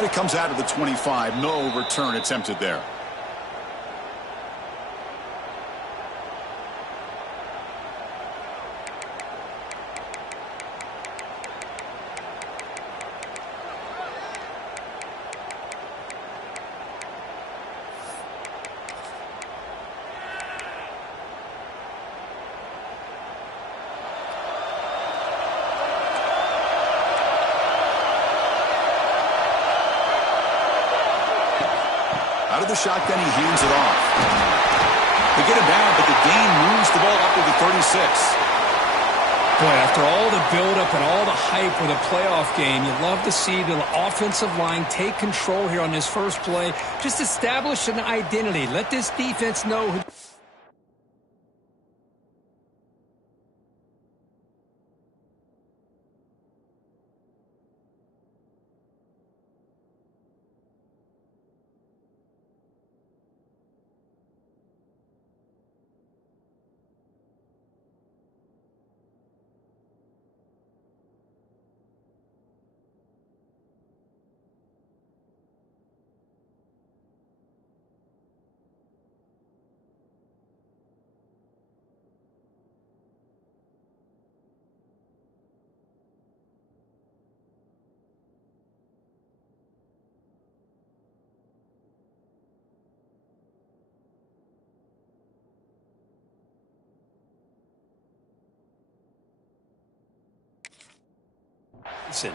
And it comes out of the 25. No return attempted there. Out of the shotgun, he hands it off. They get him down, but the gain moves the ball up to the 36. Boy, after all the buildup and all the hype with a playoff game, you love to see the offensive line take control here on this first play. Just establish an identity. Let this defense know who... Listen.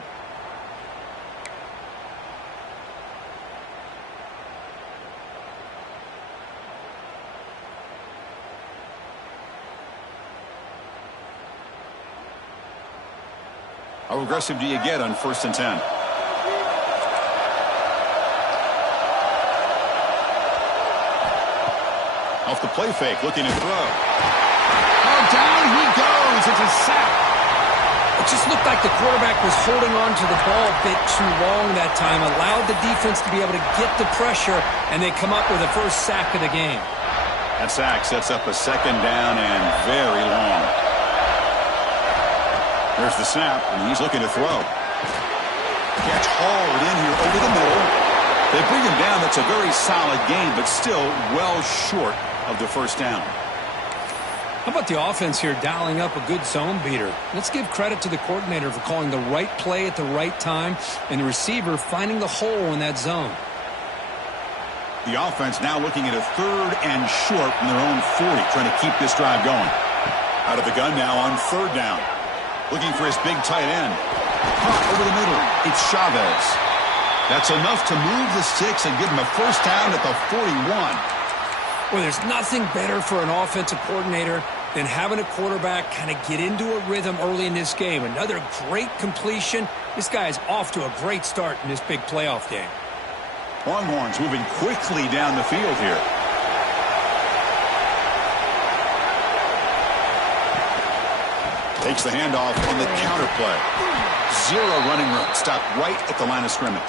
How aggressive do you get on 1st and 10? Off the play fake, looking to throw. Oh, down he goes. It's a sack. It just looked like the quarterback was holding on to the ball a bit too long that time, allowed the defense to be able to get the pressure, and they come up with the first sack of the game. That sack sets up a 2nd down and very long. There's the snap, and he's looking to throw. Catch hauled in here over the middle. They bring him down. That's a very solid game, but still well short of the 1st down. How about the offense here dialing up a good zone beater? Let's give credit to the coordinator for calling the right play at the right time and the receiver finding the hole in that zone. The offense now looking at a 3rd and short from their own 40, trying to keep this drive going. Out of the gun now on 3rd down. Looking for his big tight end. Caught over the middle. It's Chavez. That's enough to move the sticks and give him a 1st down at the 41. Well, there's nothing better for an offensive coordinator than having a quarterback kind of get into a rhythm early in this game. Another great completion. This guy is off to a great start in this big playoff game. Longhorns moving quickly down the field here. Takes the handoff on the counter play. 0 running room. Stopped right at the line of scrimmage.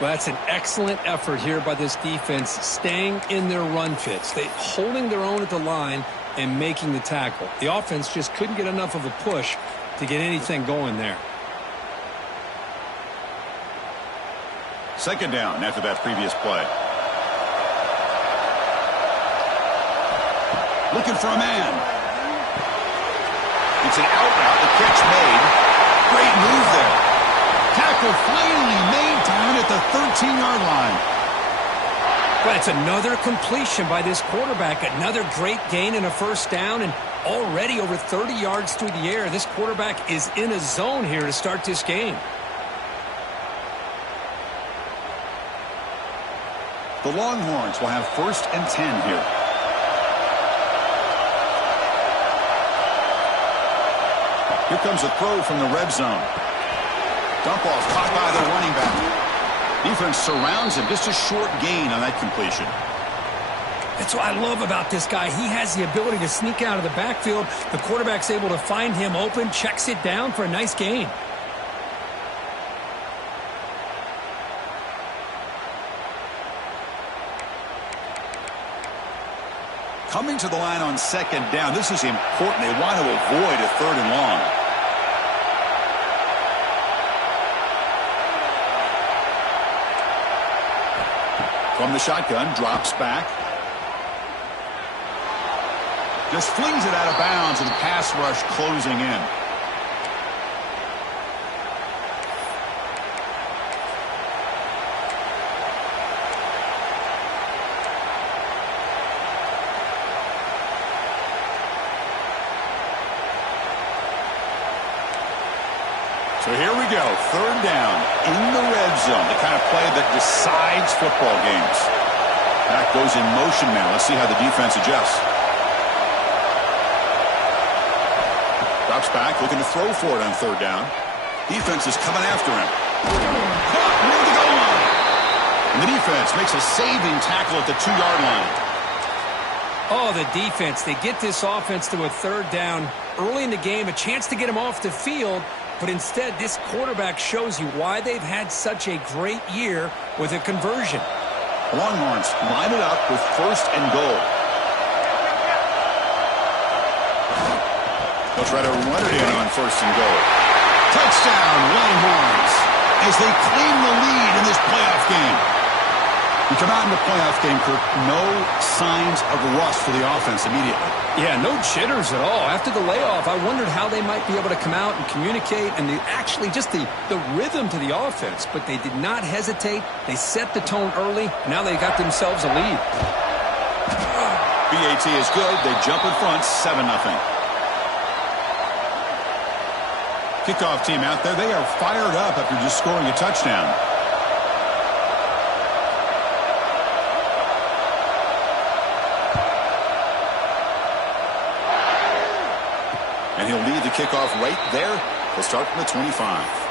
Well, that's an excellent effort here by this defense, staying in their run fits. They holding their own at the line and making the tackle. The offense just couldn't get enough of a push to get anything going there. 2nd down after that previous play. Looking for a man. It's an out route. The catch made. Great move there. Tackle finally made down at the 13-yard line. But it's another completion by this quarterback. Another great gain and a 1st down, and already over 30 yards through the air. This quarterback is in a zone here to start this game. The Longhorns will have 1st and 10 here. Here comes a throw from the red zone. Dump off caught by the running back. Defense surrounds him. Just a short gain on that completion. That's what I love about this guy. He has the ability to sneak out of the backfield. The quarterback's able to find him open, checks it down for a nice gain. Coming to the line on 2nd down. This is important. They want to avoid a 3rd and long. From the shotgun, drops back. Just flings it out of bounds, and the pass rush closing in. So here we go, third down in the red zone, the kind of play that decides football games. That goes in motion now. Let's see how the defense adjusts. Drops back, looking to throw for it on third down. Defense is coming after him. Caught near the goal line. And the defense makes a saving tackle at the 2-yard line. Oh, the defense. They get this offense to a third down early in the game, a chance to get him off the field. But instead, this quarterback shows you why they've had such a great year with a conversion. Longhorns line it up with first and goal. They'll try to run it in on first and goal. Touchdown, Longhorns, as they claim the lead in this playoff game. We come out in the playoff game, Kirk, no signs of rust for the offense immediately. Yeah, no jitters at all. After the layoff, I wondered how they might be able to come out and communicate and actually just the rhythm to the offense. But they did not hesitate. They set the tone early. Now they got themselves a lead. BAT is good. They jump in front, 7-0. Kickoff team out there. They are fired up after just scoring a touchdown. And he'll lead the kickoff right there. They'll start from the 25.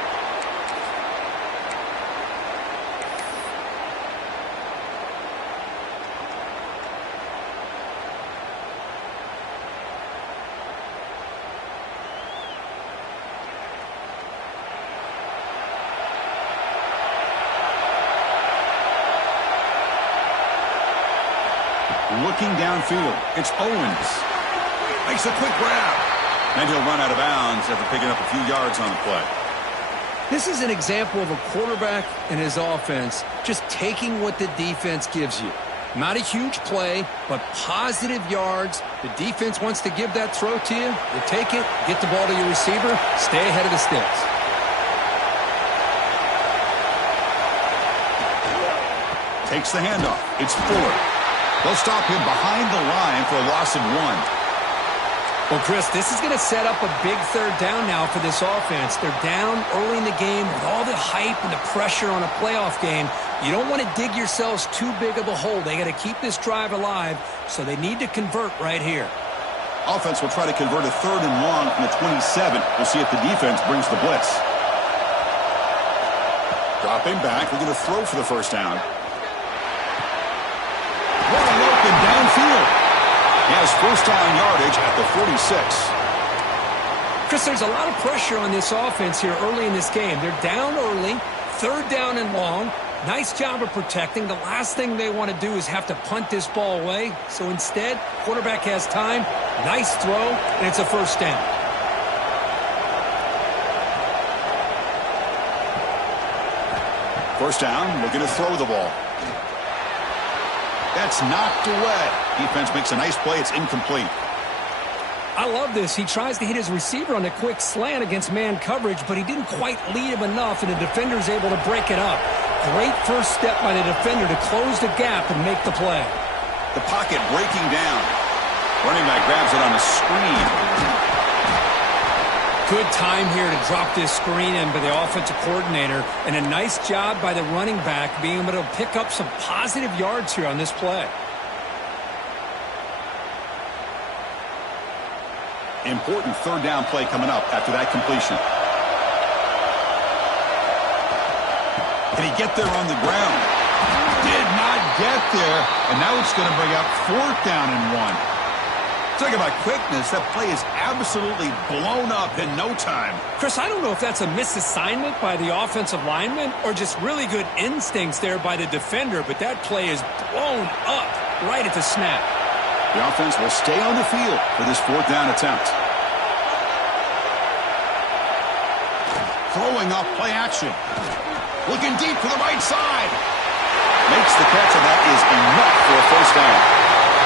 Looking downfield, it's Owens. Makes a quick grab. And he'll run out of bounds after picking up a few yards on the play. This is an example of a quarterback and his offense just taking what the defense gives you. Not a huge play, but positive yards. The defense wants to give that throw to you. You take it, get the ball to your receiver, stay ahead of the sticks. Takes the handoff. It's Fuller. They'll stop him behind the line for a loss of 1. Well, Chris, this is going to set up a big third down now for this offense. They're down early in the game with all the hype and the pressure on a playoff game. You don't want to dig yourselves too big of a hole. They got to keep this drive alive, so they need to convert right here. Offense will try to convert a third and long from the 27. We'll see if the defense brings the blitz. Dropping back. We're going to throw for the first down. Wide open downfield. He has first down yardage at the 46. Chris, there's a lot of pressure on this offense here early in this game. They're down early, third down and long. Nice job of protecting. The last thing they want to do is have to punt this ball away. So instead, quarterback has time. Nice throw, and it's a first down. First down, looking to throw the ball. That's knocked away. Defense makes a nice play. It's incomplete. I love this. He tries to hit his receiver on a quick slant against man coverage, but he didn't quite lead him enough, and the defender's able to break it up. Great first step by the defender to close the gap and make the play. The pocket breaking down. Running back grabs it on a screen. Good time here to drop this screen in by the offensive coordinator, and a nice job by the running back being able to pick up some positive yards here on this play. Important third down play coming up after that completion. Can he get there on the ground? Did not get there, and now it's going to bring up fourth down and 1. Talk about quickness. That play is absolutely blown up in no time. Chris, I don't know if that's a misassignment by the offensive lineman or just really good instincts there by the defender, but that play is blown up right at the snap. The offense will stay on the field for this fourth down attempt. Throwing off play action. Looking deep to the right side. Makes the catch, and that is enough for a first down.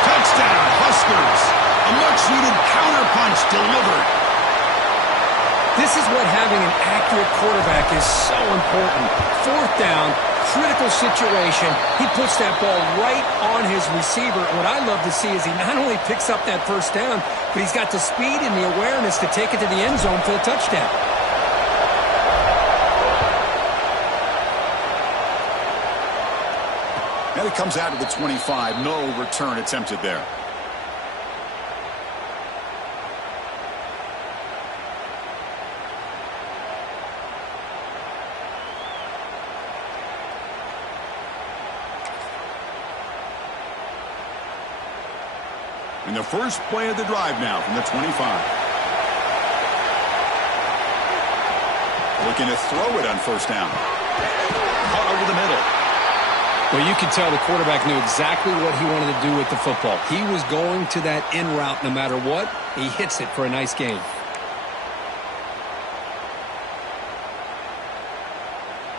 Touchdown, Huskers. A much-needed counterpunch delivered. This is what having an accurate quarterback is so important. Fourth down, critical situation. He puts that ball right on his receiver. And what I love to see is he not only picks up that first down, but he's got the speed and the awareness to take it to the end zone for the touchdown. And it comes out to the 25. No return attempted there. And the first play of the drive now from the 25. Looking to throw it on first down. Caught over the middle. Well, you could tell the quarterback knew exactly what he wanted to do with the football. He was going to that in route no matter what. He hits it for a nice gain.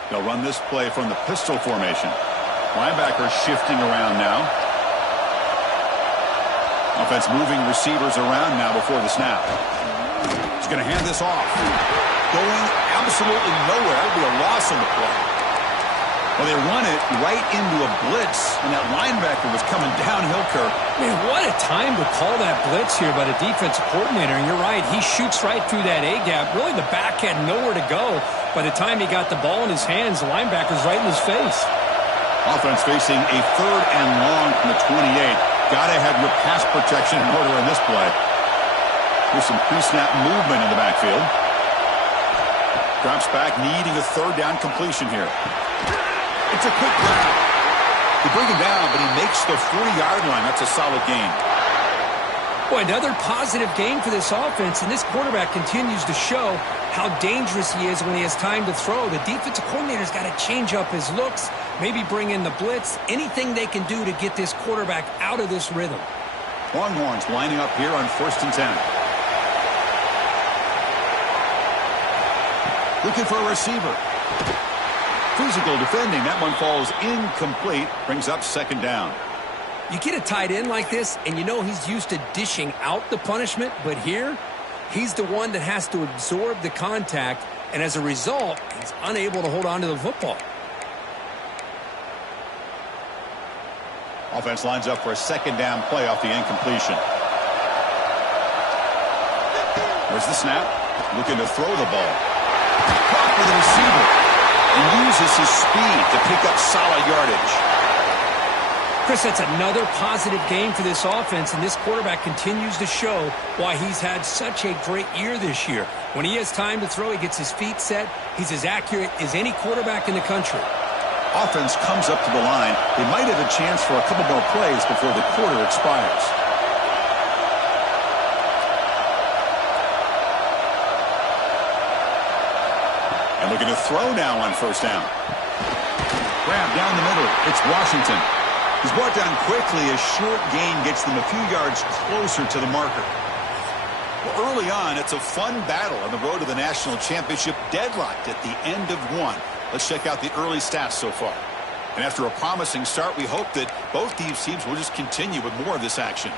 They'll run this play from the pistol formation. Linebacker shifting around now. Offense moving receivers around now before the snap. He's going to hand this off. Going absolutely nowhere. That would be a loss on the play. Well, they run it right into a blitz, and that linebacker was coming downhill, Kirk. Man, what a time to call that blitz here by the defensive coordinator. And you're right, he shoots right through that A-gap. Really, the back had nowhere to go. By the time he got the ball in his hands, the linebacker's right in his face. Offense facing a third and long from the 28. Got to have your pass protection in order in this play. There's some pre-snap movement in the backfield. Drops back, needing a third down completion here. It's a quick grab. They bring him down, but he makes the 40-yard line. That's a solid gain. Boy, another positive game for this offense, and this quarterback continues to show how dangerous he is when he has time to throw. The defensive coordinator's got to change up his looks, maybe bring in the blitz, anything they can do to get this quarterback out of this rhythm. Longhorns lining up here on 1st and 10. Looking for a receiver. Physical defending. That one falls incomplete. Brings up 2nd down. You get a tight end like this, and you know he's used to dishing out the punishment, but here, he's the one that has to absorb the contact, and as a result, he's unable to hold on to the football. Offense lines up for a 2nd down play off the incompletion. There's the snap. Looking to throw the ball. Caught with the receiver. And uses his speed to pick up solid yardage. Chris, that's another positive game for this offense, and this quarterback continues to show why he's had such a great year this year. When he has time to throw, he gets his feet set. He's as accurate as any quarterback in the country. Offense comes up to the line. They might have a chance for a couple more plays before the quarter expires. And looking to throw now on 1st down. Grab down the middle. It's Washington. He's brought down quickly. A short gain gets them a few yards closer to the marker. Well, early on, it's a fun battle on the road to the national championship, deadlocked at the end of one. Let's check out the early stats so far. And after a promising start, we hope that both these teams will just continue with more of this action.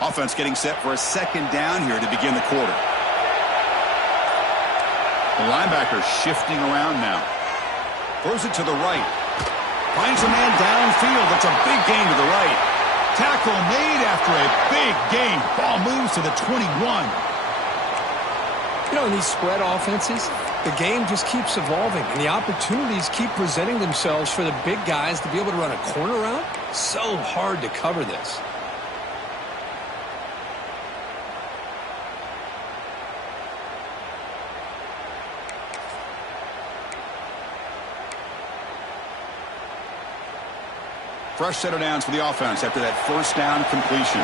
Offense getting set for a 2nd down here to begin the quarter. The linebacker shifting around now. Throws it to the right. Finds a man downfield. That's a big gain to the right. Tackle made after a big gain. Ball moves to the 21. You know, in these spread offenses, the game just keeps evolving, and the opportunities keep presenting themselves for the big guys to be able to run a corner route. So hard to cover this. Fresh set of downs for the offense after that 1st down completion.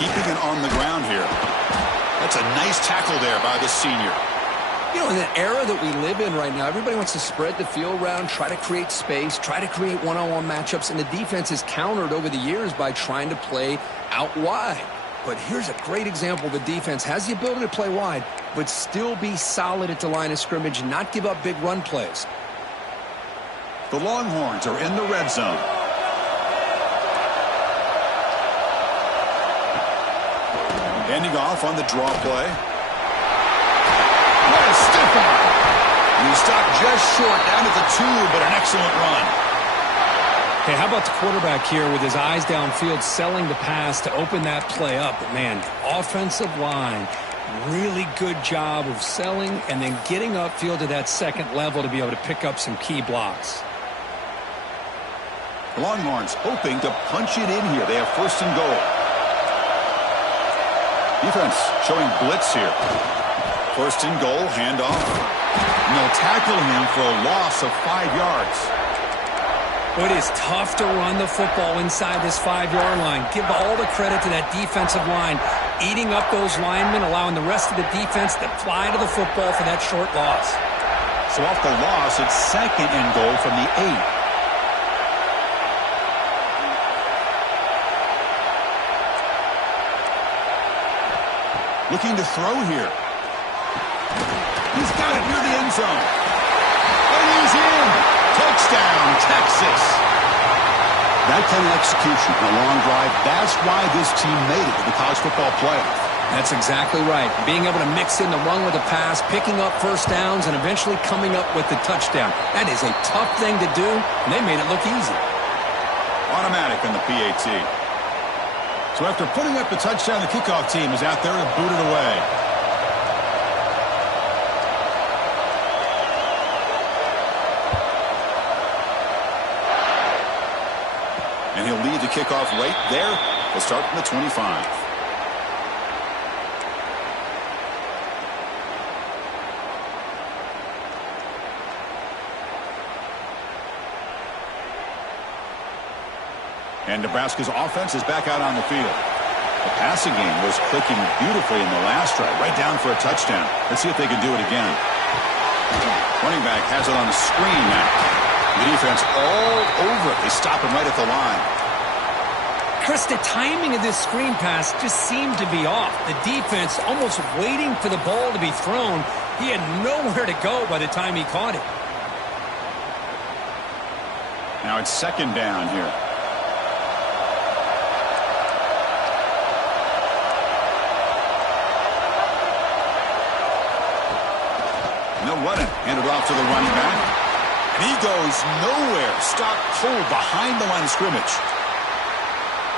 Keeping it on the ground here. That's a nice tackle there by the senior. You know, in the era that we live in right now, everybody wants to spread the field around, try to create space, try to create one-on-one matchups, and the defense is countered over the years by trying to play out wide. But here's a great example. The defense has the ability to play wide, but still be solid at the line of scrimmage and not give up big run plays. The Longhorns are in the red zone. Ending off on the draw play. What a stiff arm. He stopped just short down at the 2, but an excellent run. Hey, how about the quarterback here with his eyes downfield selling the pass to open that play up? But, man, offensive line, really good job of selling and then getting upfield to that second level to be able to pick up some key blocks. The Longhorns hoping to punch it in here. They have first and goal. Defense showing blitz here. First and goal, handoff. And they'll tackle him for a loss of 5 yards. It is tough to run the football inside this 5-yard line. Give all the credit to that defensive line, eating up those linemen, allowing the rest of the defense to fly to the football for that short loss. So off the loss, it's second and goal from the 8. Looking to throw here. He's got it near the end zone. And he's in. Touchdown, Texas. That kind of execution on a long drive, that's why this team made it to the college football playoff. That's exactly right. Being able to mix in the run with the pass, picking up first downs, and eventually coming up with the touchdown. That is a tough thing to do, and they made it look easy. Automatic on the PAT. So after putting up the touchdown, the kickoff team is out there to boot it away. And he'll lead the kickoff right there. We'll start from the 25. And Nebraska's offense is back out on the field. The passing game was clicking beautifully in the last drive, right down for a touchdown. Let's see if they can do it again. Running back has it on the screen now. The defense all over it. They stop him right at the line. Chris, the timing of this screen pass just seemed to be off. The defense almost waiting for the ball to be thrown. He had nowhere to go by the time he caught it. Now it's second down here. And they'll run it. Hand it off to the running back. And he goes nowhere. Stopped cold behind the line of scrimmage.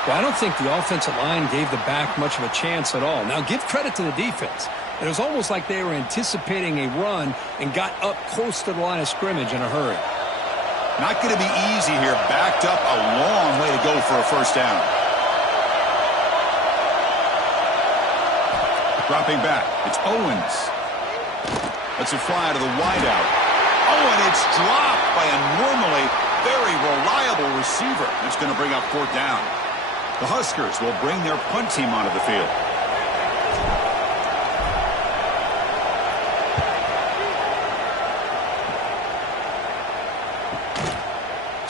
Well, I don't think the offensive line gave the back much of a chance at all. Now, give credit to the defense. It was almost like they were anticipating a run and got up close to the line of scrimmage in a hurry. Not going to be easy here. Backed up a long way to go for a first down. Dropping back. It's Owens. Lets it fly to the wideout. Oh, and it's dropped by a normally very reliable receiver. It's going to bring up fourth down. The Huskers will bring their punt team onto the field.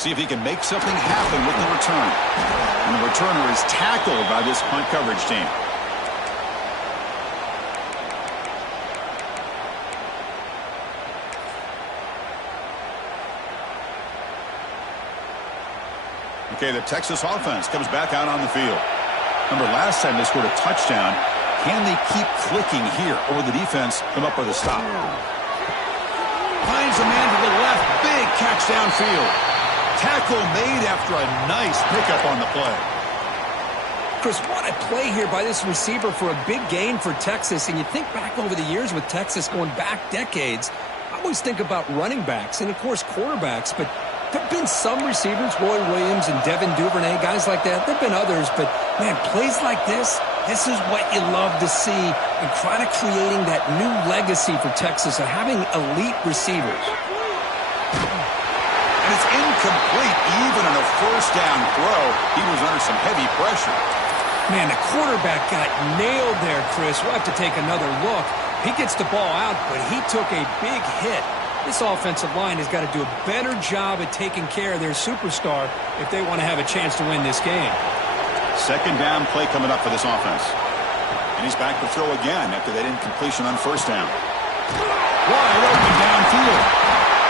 See if he can make something happen with the return. And the returner is tackled by this punt coverage team. Okay, the Texas offense comes back out on the field. Remember, last time they scored a touchdown. Can they keep clicking here, or will the defense come up with a stop? Finds a man to the left. Big catch downfield. Tackle made after a nice pickup on the play. Chris, what a play here by this receiver for a big gain for Texas. And you think back over the years with Texas going back decades, I always think about running backs and, of course, quarterbacks, but there have been some receivers, Roy Williams and Devin Duvernay, guys like that. There have been others, but, man, plays like this is what you love to see and kind of creating that new legacy for Texas of having elite receivers. And it's incomplete. Even on a first down throw, he was under some heavy pressure. Man, the quarterback got nailed there, Chris. We'll have to take another look. He gets the ball out, but he took a big hit. This offensive line has got to do a better job at taking care of their superstar if they want to have a chance to win this game. Second down play coming up for this offense. And he's back to throw again after that incompletion on first down. Wide open downfield.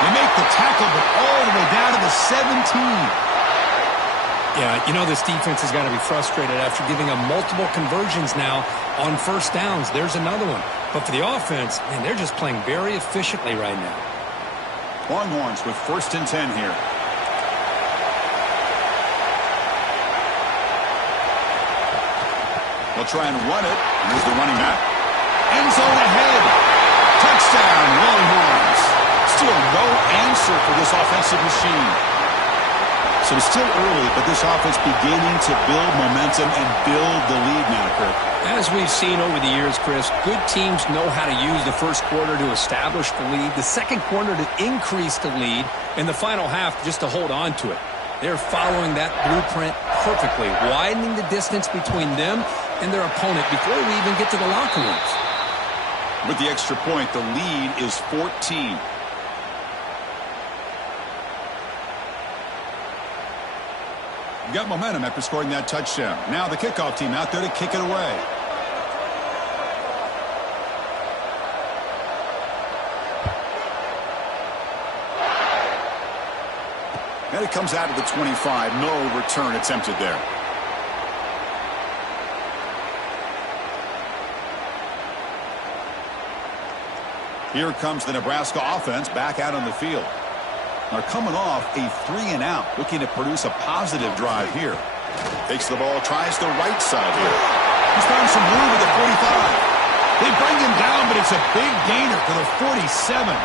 They make the tackle, but all the way down to the 17. Yeah, you know this defense has got to be frustrated after giving them multiple conversions now on first downs. There's another one. But for the offense, man, they're just playing very efficiently right now. Longhorns with 1st and 10 here. They'll try and run it. Here's the running back. End zone ahead. Touchdown, Longhorns. Still no answer for this offensive machine. So it's still early, but this offense beginning to build momentum and build the lead now, Kirk. As we've seen over the years, Chris, good teams know how to use the first quarter to establish the lead, the second quarter to increase the lead, and the final half just to hold on to it. They're following that blueprint perfectly, widening the distance between them and their opponent before we even get to the locker rooms. With the extra point, the lead is 14. Got momentum after scoring that touchdown. Now the kickoff team out there to kick it away. And it comes out of the 25. No return attempted there. Here comes the Nebraska offense back out on the field. They're coming off a 3-and-out, looking to produce a positive drive here. Takes the ball, tries the right side here. He's found some room at the 45. They bring him down, but it's a big gainer for the 47.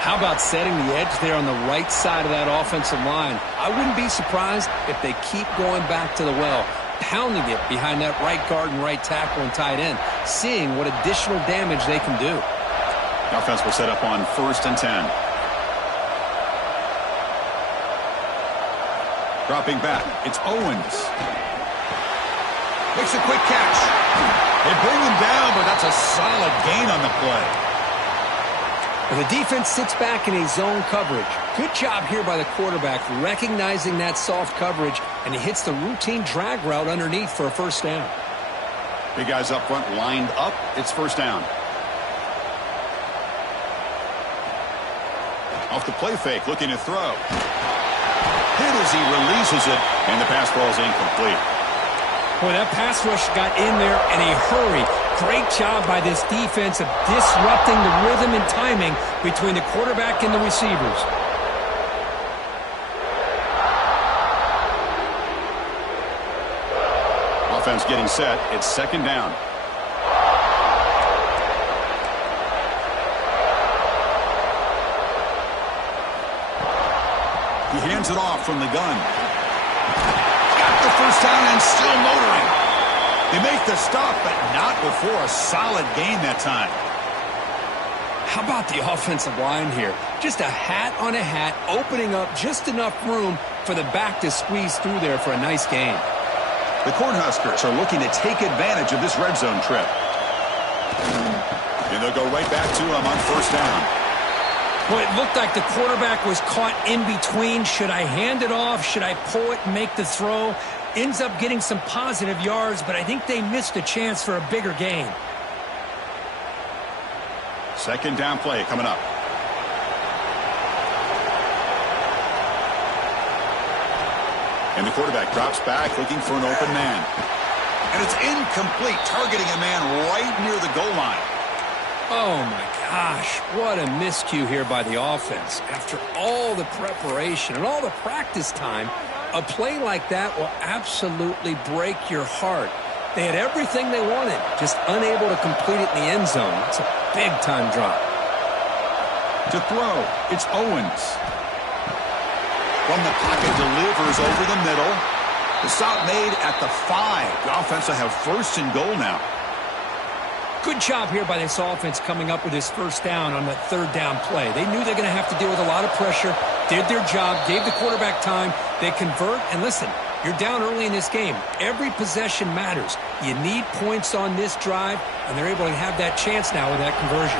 How about setting the edge there on the right side of that offensive line? I wouldn't be surprised if they keep going back to the well, pounding it behind that right guard and right tackle and tight end, seeing what additional damage they can do. The offense will set up on 1st and 10. Dropping back, it's Owens. Makes a quick catch. They bring him down, but that's a solid gain on the play. Well, the defense sits back in a zone coverage. Good job here by the quarterback, recognizing that soft coverage, and he hits the routine drag route underneath for a first down. Big guys up front lined up. It's first down. Off the play fake, looking to throw. Hit as he releases it, and the pass ball is incomplete. Boy, that pass rush got in there in a hurry. Great job by this defense of disrupting the rhythm and timing between the quarterback and the receivers. Offense getting set. It's second down. He hands it off from the gun. Got the first down and still motoring. They make the stop, but not before a solid gain that time. How about the offensive line here? Just a hat on a hat, opening up just enough room for the back to squeeze through there for a nice gain. The Cornhuskers are looking to take advantage of this red zone trip. And they'll go right back to him on first down. Well, it looked like the quarterback was caught in between. Should I hand it off? Should I pull it and make the throw? Ends up getting some positive yards, but I think they missed a chance for a bigger gain. Second down play coming up. And the quarterback drops back looking for an open man. And it's incomplete, targeting a man right near the goal line. Oh, my gosh. What a miscue here by the offense. After all the preparation and all the practice time, a play like that will absolutely break your heart. They had everything they wanted, just unable to complete it in the end zone. It's a big-time drop. To throw, it's Owens. From the pocket, delivers over the middle. The stop made at the 5. The offense will have first and goal now. Good job here by this offense coming up with his first down on that third down play. They knew they're going to have to deal with a lot of pressure, did their job, gave the quarterback time. They convert, and listen, You're down early in this game. Every possession matters. You need points on this drive, and they're able to have that chance now with that conversion.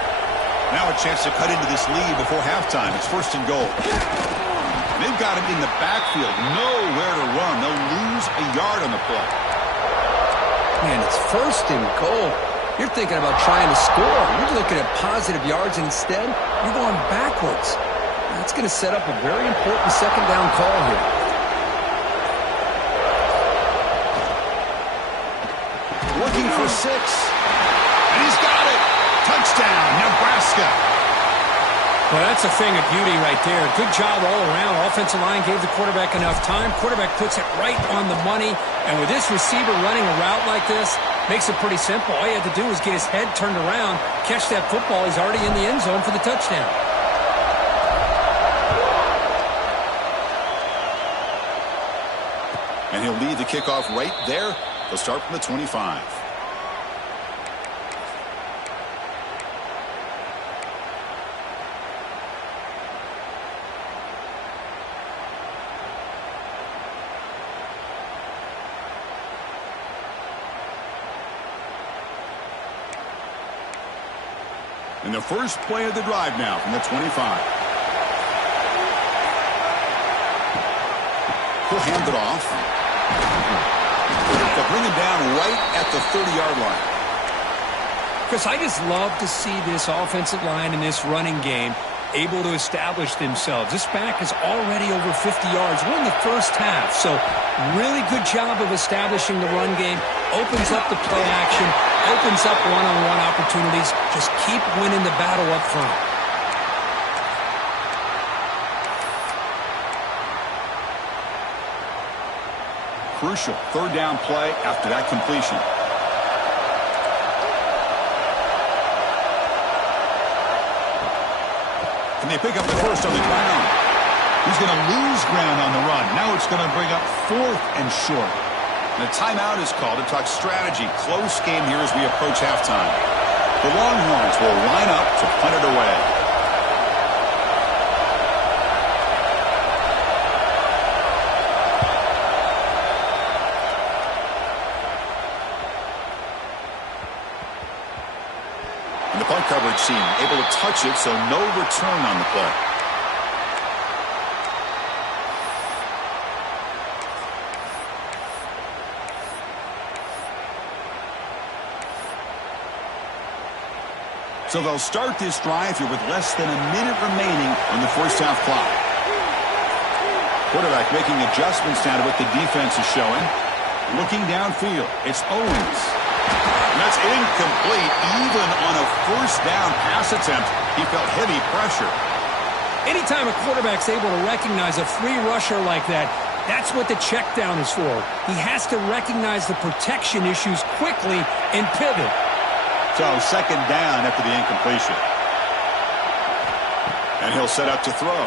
Now a chance to cut into this lead before halftime. It's 1st and goal. And they've got him in the backfield. Nowhere to run. They'll lose a yard on the play. Man, it's 1st and goal. You're thinking about trying to score. You're looking at positive yards, and instead, you're going backwards. That's going to set up a very important 2nd down call here. Looking for 6. And he's got it. Touchdown, Nebraska. Well, that's a thing of beauty right there. Good job all around. Offensive line gave the quarterback enough time. Quarterback puts it right on the money. And with this receiver running a route like this, makes it pretty simple. All you have to do is get his head turned around, catch that football. He's already in the end zone for the touchdown. And he'll lead the kickoff right there. They'll start from the 25. And the first play of the drive now from the 25. He'll hand it off. They'll bring him down right at the 30-yard line. Chris, I just love to see this offensive line in this running game able to establish themselves. This back is already over 50 yards. We're in the first half, so really good job of establishing the run game. Opens up the play action, opens up one-on-one opportunities. Just keep winning the battle up front. Crucial 3rd down play after that completion. And they pick up the first on the ground. He's going to lose ground on the run. Now it's going to bring up 4th and short. And a timeout is called to talk strategy. Close game here as we approach halftime. The Longhorns will line up to punt it away. And the punt coverage team able to touch it, so no return on the play. So they'll start this drive here with less than a minute remaining on the first half clock. Quarterback making adjustments now to what the defense is showing. Looking downfield, it's Owens. And that's incomplete. Even on a 1st down pass attempt, he felt heavy pressure. Anytime a quarterback's able to recognize a free rusher like that, that's what the check down is for. He has to recognize the protection issues quickly and pivot. So 2nd down after the incompletion. And he'll set up to throw.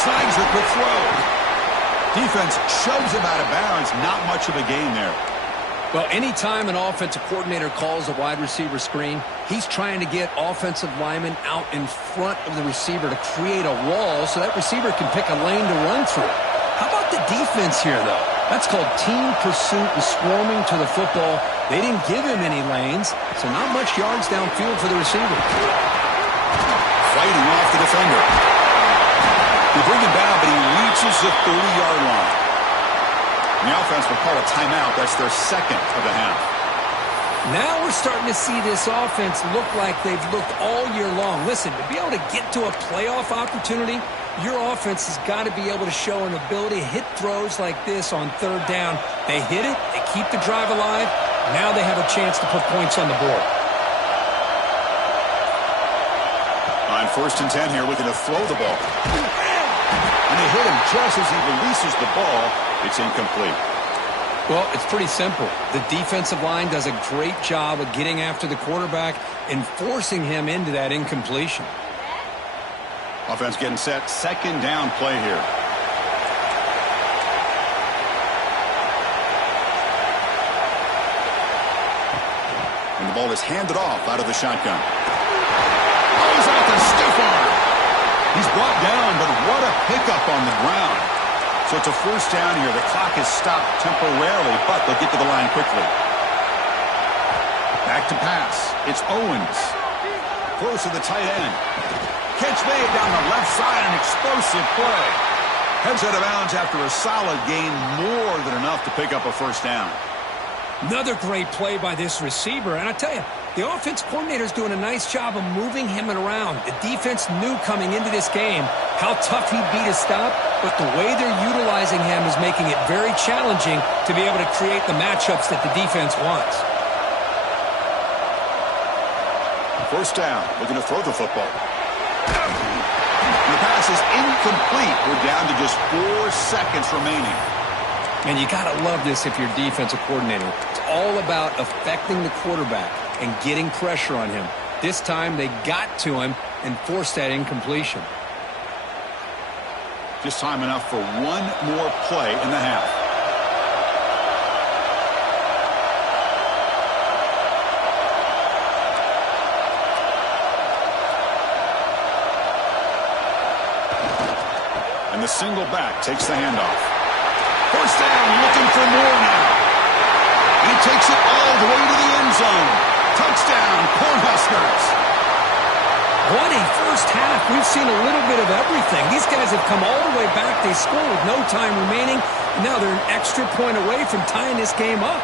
Slides the quick throw. Defense shoves him out of bounds. Not much of a gain there. Well, anytime an offensive coordinator calls a wide receiver screen, he's trying to get offensive linemen out in front of the receiver to create a wall so that receiver can pick a lane to run through. How about the defense here, though? That's called team pursuit and swarming to the football. They didn't give him any lanes, so not much yards downfield for the receiver. Fighting off the defender. They bring him down, but he reaches the 30-yard line. The offense will call a timeout. That's their 2nd of the half. Now we're starting to see this offense look like they've looked all year long. Listen, to be able to get to a playoff opportunity, your offense has got to be able to show an ability to hit throws like this on 3rd down. They hit it, they keep the drive alive. Now they have a chance to put points on the board. On 1st and 10 here, looking to throw the ball. And they hit him just as he releases the ball. It's incomplete. Well, it's pretty simple. The defensive line does a great job of getting after the quarterback and forcing him into that incompletion. Offense getting set. 2nd down play here. And the ball is handed off out of the shotgun. Oh, he's out the stiff arm. He's brought down, but what a pickup on the ground. So it's a first down here. The clock is stopped temporarily, but they'll get to the line quickly. Back to pass. It's Owens. Close to the tight end. Catch made down the left side. An explosive play. Heads out of bounds after a solid gain. More than enough to pick up a first down. Another great play by this receiver. And I tell you, the offense coordinator is doing a nice job of moving him around. The defense knew coming into this game how tough he'd be to stop, but the way they're utilizing him is making it very challenging to be able to create the matchups that the defense wants. First down, looking to throw the football. The pass is incomplete. We're down to just 4 seconds remaining. And you got to love this if you're defensive coordinator. It's all about affecting the quarterback and getting pressure on him. This time they got to him and forced that incompletion. Just time enough for one more play in the half. And the single back takes the handoff. First down, looking for more now. And he takes it all the way to the end zone. Touchdown, Cornhuskers. What a first half. We've seen a little bit of everything. These guys have come all the way back. They scored with no time remaining. And now they're an extra point away from tying this game up.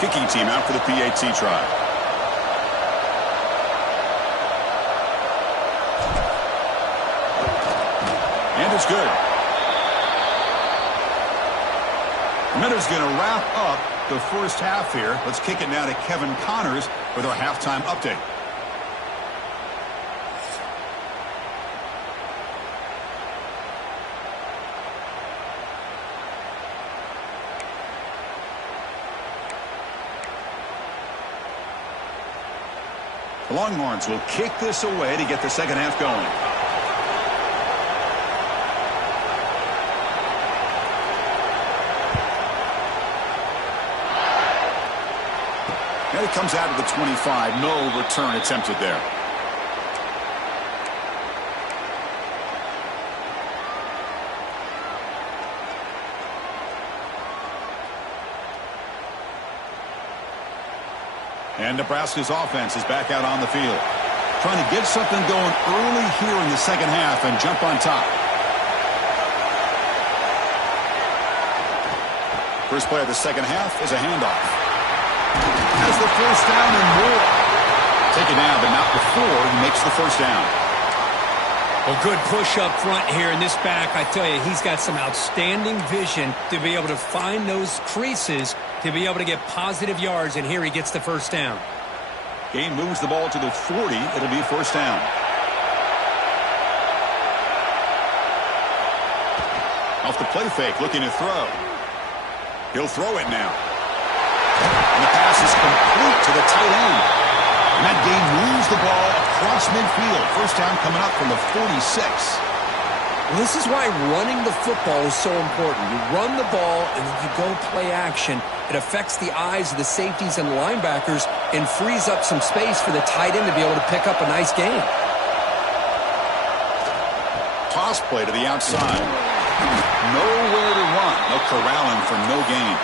Kicking team out for the PAT try. And it's good. Minter's going to wrap up the first half here. Let's kick it now to Kevin Connors with our halftime update. The Longhorns will kick this away to get the second half going. And it comes out of the 25. No return attempted there. And Nebraska's offense is back out on the field. Trying to get something going early here in the second half and jump on top. First play of the second half is a handoff. Has the first down and more. Taken down, but not before he makes the first down. Well, good push up front here in this back. I tell you, he's got some outstanding vision to be able to find those creases, to be able to get positive yards, and here he gets the first down. Gain moves the ball to the 40. It'll be first down. Off the play fake, looking to throw. He'll throw it now. And the pass is complete to the tight end. And that gain moves the ball across midfield. First down coming up from the 46. Well, this is why running the football is so important. You run the ball and then you go play action. It affects the eyes of the safeties and linebackers and frees up some space for the tight end to be able to pick up a nice gain. Toss play to the outside. Nowhere to run. No corralling for no gain.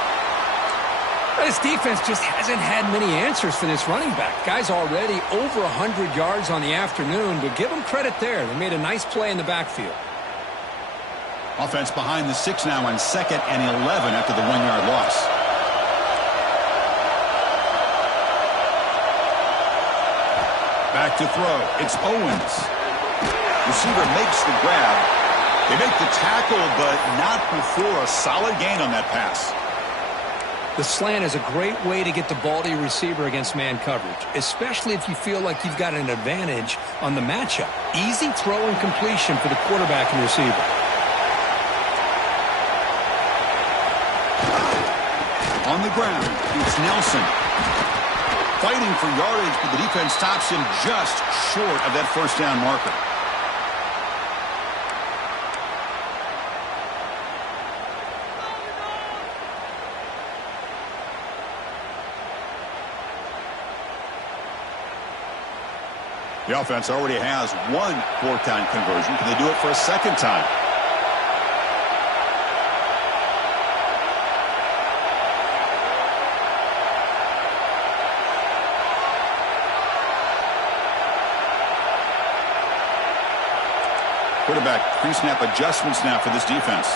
This defense just hasn't had many answers for this running back. Guy's already over 100 yards on the afternoon, but give them credit there. They made a nice play in the backfield. Offense behind the 6 now on 2nd and 11 after the 1-yard loss. Back to throw. It's Owens. Receiver makes the grab. They make the tackle, but not before a solid gain on that pass. The slant is a great way to get the ball to your receiver against man coverage, especially if you feel like you've got an advantage on the matchup. Easy throw and completion for the quarterback and receiver. On the ground, it's Nelson. Fighting for yardage, but the defense stops him just short of that first down marker. The offense already has one 4-down conversion. Can they do it for a second time? Quarterback pre-snap adjustments now for this defense.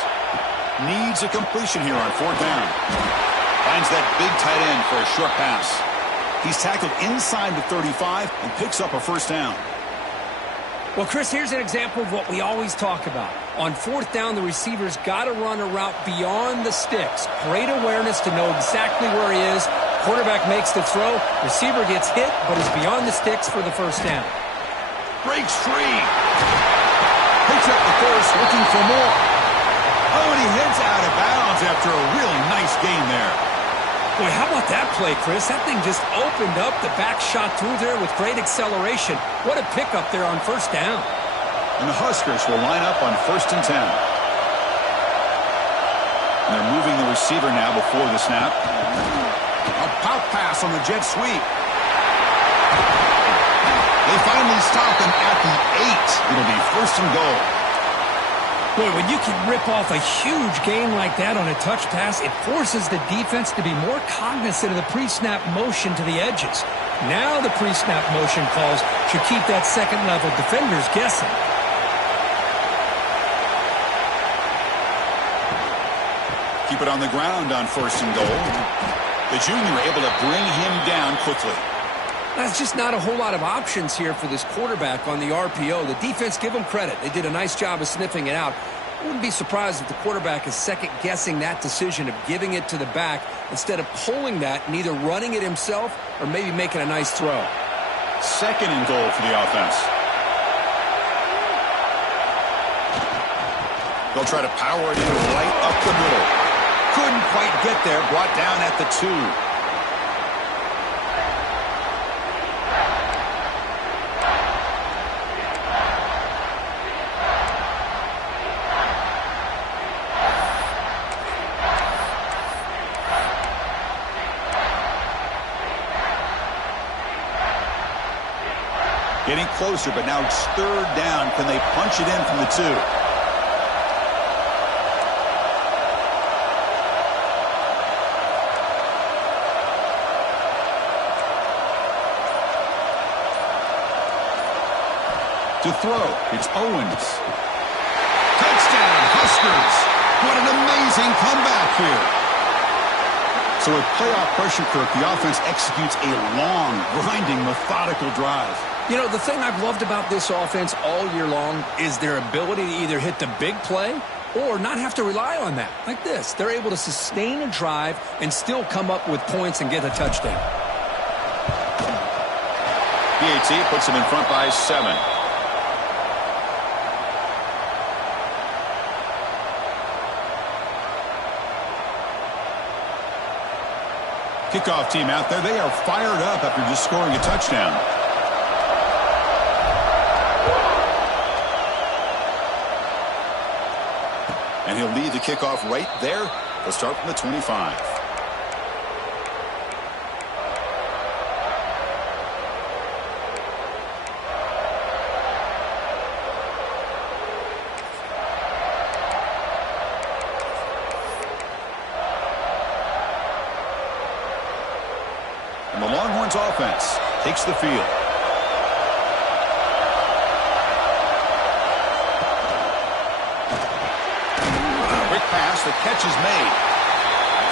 Needs a completion here on 4th down. Finds that big tight end for a short pass. He's tackled inside the 35 and picks up a 1st down. Well, Chris, here's an example of what we always talk about. On 4th down, the receiver's got to run a route beyond the sticks. Great awareness to know exactly where he is. Quarterback makes the throw. Receiver gets hit, but is beyond the sticks for the 1st down. Breaks free. Picks up the first, looking for more. Oh, and he heads out of bounds after a really nice gain there. Boy, how about that play, Chris? That thing just opened up. The back shot through there with great acceleration. What a pickup there on 1st down. And the Huskers will line up on 1st and 10. And they're moving the receiver now before the snap. A pop pass on the jet sweep. They finally stop him at the 8. It'll be 1st and goal. Boy, when you can rip off a huge gain like that on a touch pass, it forces the defense to be more cognizant of the pre-snap motion to the edges. Now the pre-snap motion calls should keep that second-level defenders guessing. Keep it on the ground on 1st and goal. The junior able to bring him down quickly. That's just not a whole lot of options here for this quarterback on the RPO. The defense, give them credit. They did a nice job of sniffing it out. I wouldn't be surprised if the quarterback is second-guessing that decision of giving it to the back instead of pulling that and either running it himself or maybe making a nice throw. 2nd and goal for the offense. They'll try to power it in right up the middle. Couldn't quite get there. Brought down at the 2. Getting closer, but now it's 3rd down. Can they punch it in from the 2? To throw, it's Owens. Touchdown, Huskers. What an amazing comeback here. So with playoff pressure, Kirk, the offense executes a long, grinding, methodical drive. You know, the thing I've loved about this offense all year long is their ability to either hit the big play or not have to rely on that. Like this, they're able to sustain a drive and still come up with points and get a touchdown. PAT puts them in front by 7. Kickoff team out there. They are fired up after just scoring a touchdown. And he'll lead the kickoff right there. They'll start from the 25. And the Longhorns offense takes the field. Quick pass, the catch is made.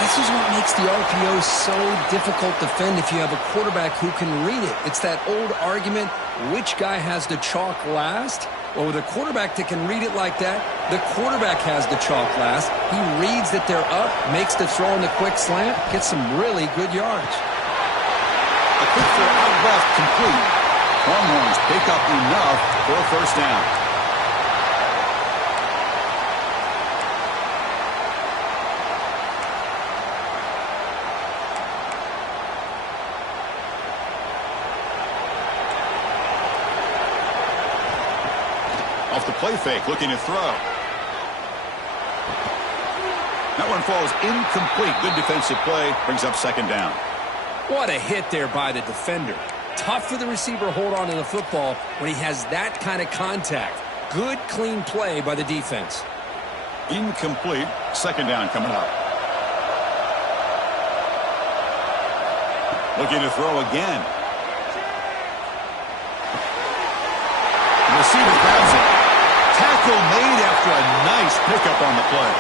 This is what makes the RPO so difficult to defend if you have a quarterback who can read it. It's that old argument, which guy has the chalk last? Well, with a quarterback that can read it like that, the quarterback has the chalk last. He reads that they're up, makes the throw in the quick slant, gets some really good yards. A quick throw out left, complete. Longhorns pick up enough for a 1st down. Off the play fake, looking to throw. That one falls incomplete. Good defensive play, brings up 2nd down. What a hit there by the defender. Tough for the receiver to hold on to the football when he has that kind of contact. Good, clean play by the defense. Incomplete. 2nd down coming up. Looking to throw again. The receiver grabs it. Tackle after a nice pickup on the play.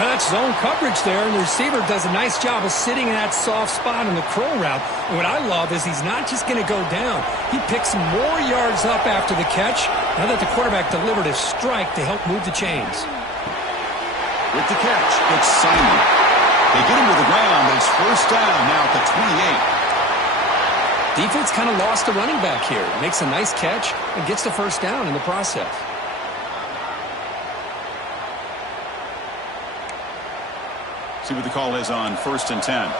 That's zone coverage there, and the receiver does a nice job of sitting in that soft spot in the curl route. And what I love is he's not just going to go down. He picks more yards up after the catch, now that the quarterback delivered a strike to help move the chains. With the catch, it's Simon. They get him to the ground, but it's first down now at the 28. Defense kind of lost the running back here. Makes a nice catch and gets the first down in the process. See what the call is on 1st and 10.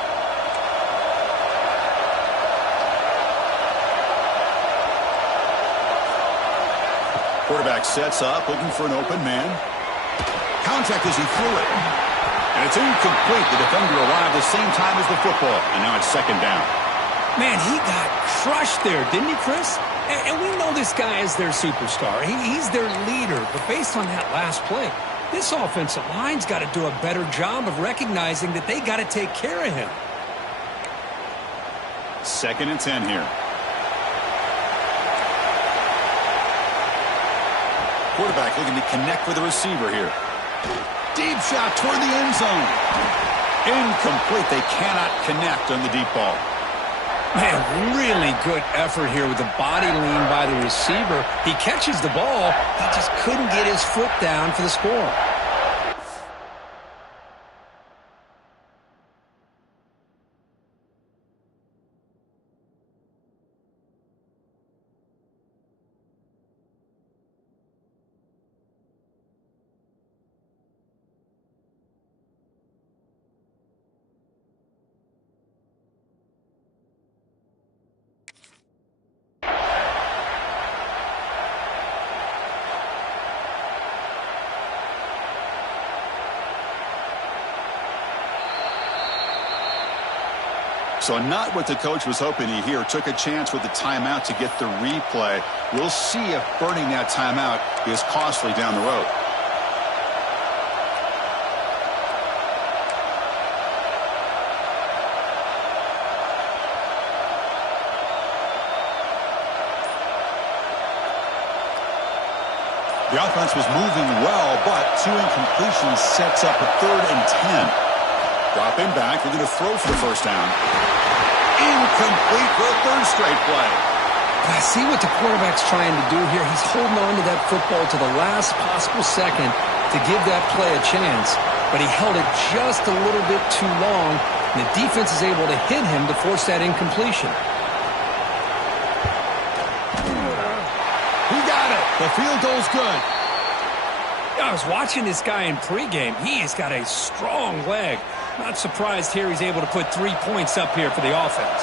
Quarterback sets up, looking for an open man. Contact as he threw it. And it's incomplete. The defender arrived the same time as the football. And now it's 2nd down. Man, he got crushed there, didn't he, Chris? And we know this guy is their superstar. He's their leader. But based on that last play, this offensive line's got to do a better job of recognizing that they got to take care of him. 2nd and 10 here. Quarterback looking to connect with the receiver here. Deep shot toward the end zone. Incomplete. They cannot connect on the deep ball. Man, really good effort here with the body lean by the receiver. He catches the ball. He just couldn't get his foot down for the score. So not what the coach was hoping to hear. Took a chance with the timeout to get the replay. We'll see if burning that timeout is costly down the road. The offense was moving well, but 2 incompletions sets up a 3rd and 10. Drop him back. They're going to throw for the first down. Incomplete for a 3rd straight play. I see what the quarterback's trying to do here. He's holding on to that football to the last possible second to give that play a chance. But he held it just a little bit too long, and the defense is able to hit him to force that incompletion. He got it. The field goal's good. I was watching this guy in pregame. He's got a strong leg. Not surprised here he's able to put 3 points up here for the offense.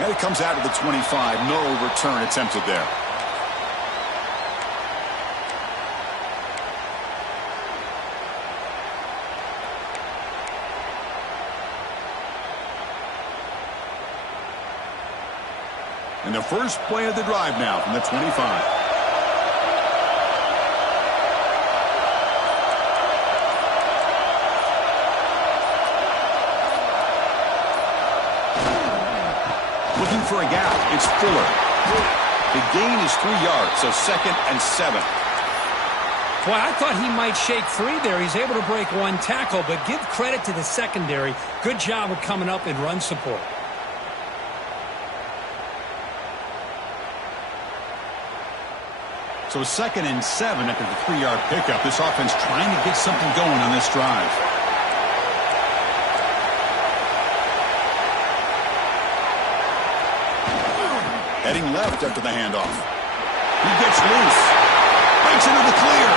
And it comes out of the 25. No return attempted there. And the first play of the drive now from the 25. Looking for a gap. It's Fuller. The gain is 3 yards, so 2nd and 7. Boy, I thought he might shake free there. He's able to break 1 tackle, but give credit to the secondary. Good job of coming up in run support. So 2nd and 7 after the 3-yard pickup. This offense trying to get something going on this drive. Heading left after the handoff. He gets loose. Breaks into the clear.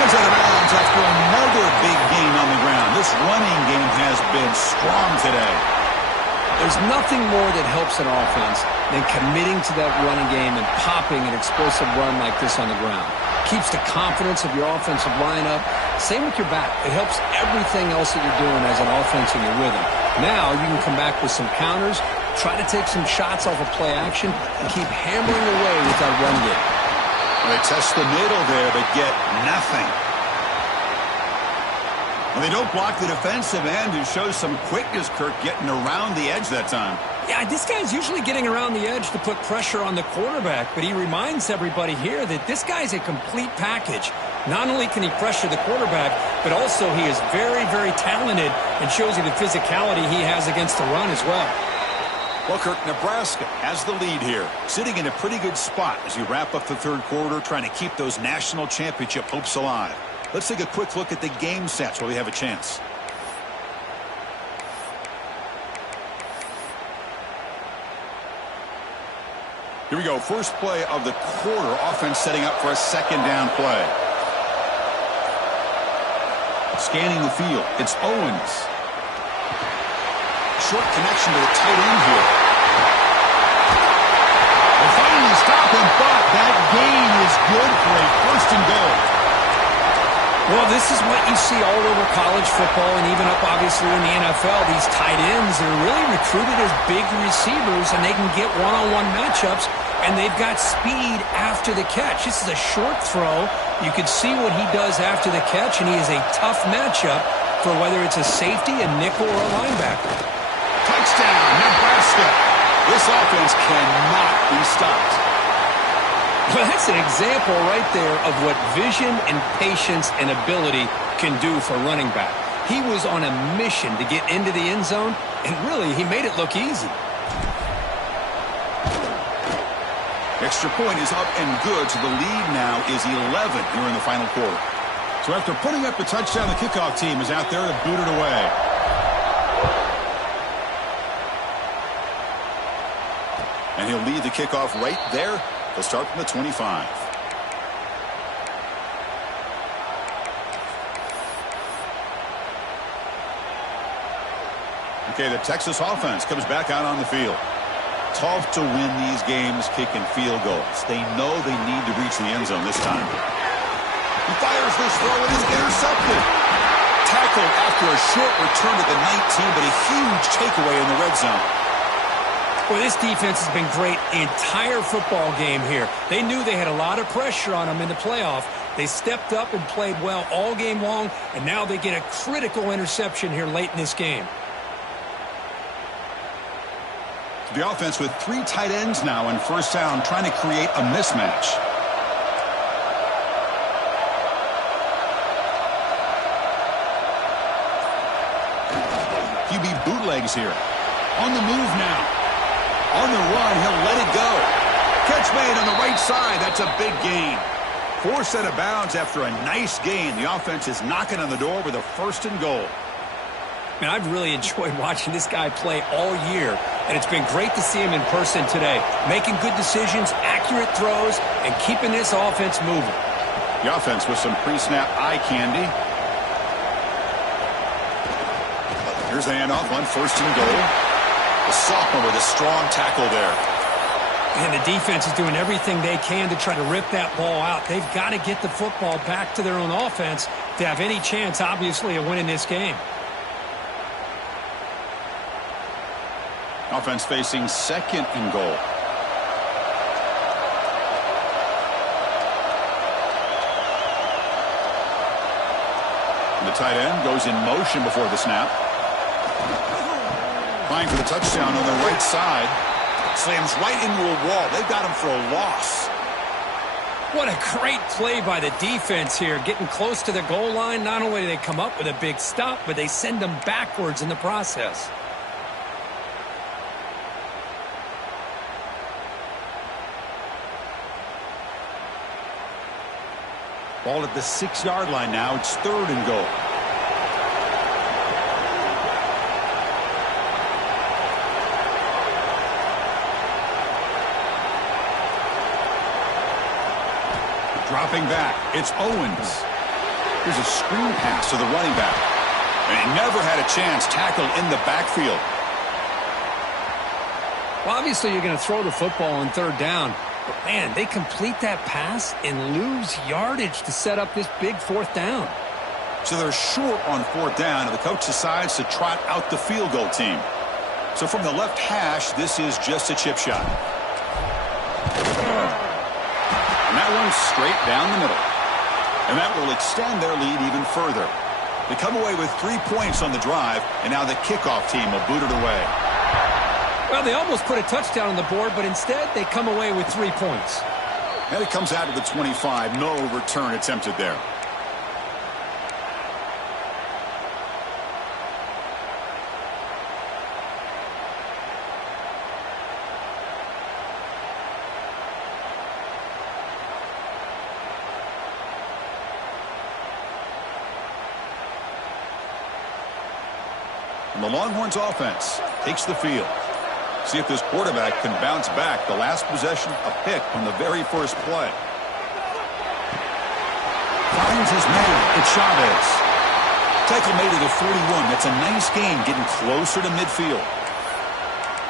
Comes out of bounds after another big gain on the ground. This running game has been strong today. There's nothing more that helps an offense than committing to that running game and popping an explosive run like this on the ground. Keeps the confidence of your offensive lineup. Same with your back. It helps everything else that you're doing as an offense in your rhythm. Now you can come back with some counters, try to take some shots off of play action, and keep hammering away with that run game. Well, they test the middle there, but get nothing. Well, they don't block the defensive end, who shows some quickness, Kirk, getting around the edge that time. Yeah, this guy's usually getting around the edge to put pressure on the quarterback, but he reminds everybody here that this guy's a complete package. Not only can he pressure the quarterback, but also he is very, very talented and shows you the physicality he has against the run as well. Well, Kirk, Nebraska has the lead here, sitting in a pretty good spot as we wrap up the third quarter, trying to keep those national championship hopes alive. Let's take a quick look at the game sets while we have a chance. Here we go. First play of the quarter. Offense setting up for a second down play. Scanning the field. It's Owens. Short connection to the tight end here. They finally stop him, but that gain is good for a first and goal. Well, this is what you see all over college football and even up, obviously, in the NFL. These tight ends are really recruited as big receivers, and they can get one-on-one matchups, and they've got speed after the catch. This is a short throw. You can see what he does after the catch, and he is a tough matchup for whether it's a safety, a nickel, or a linebacker. Touchdown, Nebraska. This offense cannot be stopped. Well, that's an example right there of what vision and patience and ability can do for running back. He was on a mission to get into the end zone, and really, he made it look easy. Extra point is up and good, so the lead now is 11 here in the final quarter. So after putting up the touchdown, the kickoff team is out there to boot it away. And he'll lead the kickoff right there. They'll start from the 25. Okay, the Texas offense comes back out on the field. Tough to win these games kicking field goals. They know they need to reach the end zone this time. He fires this throw and is intercepted. Tackled after a short return to the 19, but a huge takeaway in the red zone. Well, this defense has been great the entire football game here. They knew they had a lot of pressure on them in the playoff. They stepped up and played well all game long, and now they get a critical interception here late in this game. The offense with 3 tight ends now in first down, trying to create a mismatch. QB bootlegs here. On the move now. On the run, he'll let it go. Catch made on the right side. That's a big gain. Forced out of bounds after a nice gain. The offense is knocking on the door with a first and goal. Man, I've really enjoyed watching this guy play all year, and it's been great to see him in person today, making good decisions, accurate throws, and keeping this offense moving. The offense with some pre-snap eye candy. Here's the handoff on first and goal. The sophomore with a strong tackle there. And the defense is doing everything they can to try to rip that ball out. They've got to get the football back to their own offense to have any chance, obviously, of winning this game. Offense facing second and goal. And the tight end goes in motion before the snap. Trying for the touchdown on the right side. Slams right into a wall. They've got him for a loss. What a great play by the defense here. Getting close to the goal line, not only do they come up with a big stop, but they send them backwards in the process. Ball at the 6-yard line now. It's third and goal. Dropping back, it's Owens. Here's a screen pass to the running back. And he never had a chance, tackled in the backfield. Well, obviously you're going to throw the football on third down. But, man, they complete that pass and lose yardage to set up this big fourth down. So they're short on fourth down, and the coach decides to trot out the field goal team. So from the left hash, this is just a chip shot. And that one's straight down the middle. And that will extend their lead even further. They come away with 3 points on the drive, and now the kickoff team will boot it away. Well, they almost put a touchdown on the board, but instead they come away with 3 points. And it comes out to the 25. No return attempted there. And the Longhorns offense takes the field. See if this quarterback can bounce back. The last possession, a pick on the very first play. Finds his man. It's Chavez. Tackle made at the 41. That's a nice gain, getting closer to midfield.